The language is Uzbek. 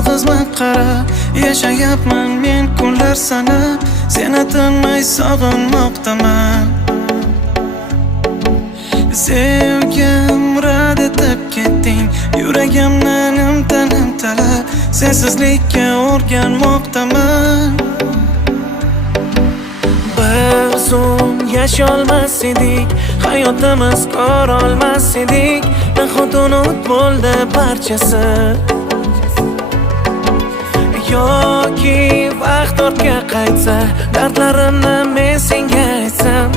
yolg'izman qara, yashayapman men kunlar sanab, seni tinmay sog'inmoqdaman. Sevgim rad etib ketding, yuragimni nimta-nimtalab, sensizlikka o'rganmoqdaman. Bir zum yasholmas edik, hayotimiz ko'rolmas edik, nahot unut bo'ldi barchasi. Yoki vaqt ortga qaytsa, dardlarimni men senga aytsam,